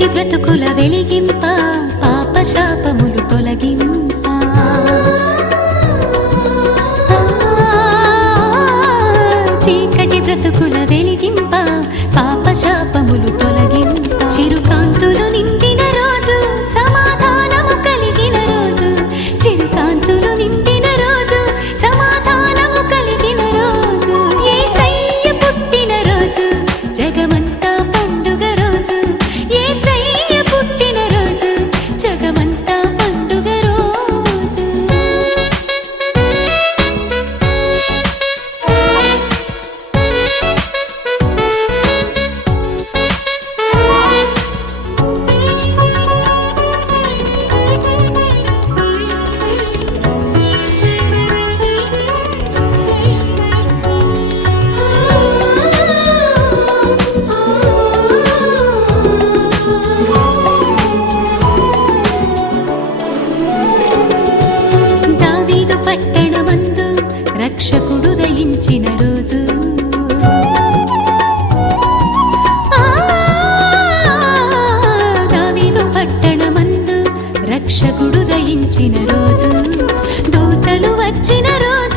చీకటి బ్రతుకుల వెలిగింప పాప శాపములు తొలగింప చీకటి బ్రతుకుల వెలిగింప పాప శాపములు తొలగింప చిరుకాంతులు నిండిన రోజు సమాధానము కలిగిన రోజు చిరుకాంతులు నిండిన రోజు సమాధానము కలిగిన రోజు యేసయ్య పుట్టిన రోజు జగమంతా పండుగ రోజు యేసయ్య పుట్టిన రోజు జగమంతా పండుగ రోజు దావీదు పట్టణమందు రక్షకుడు దయించిన రోజు దావీదు పట్టణమందు రక్షకుడు దయించిన రోజు దూతలు వచ్చిన రోజు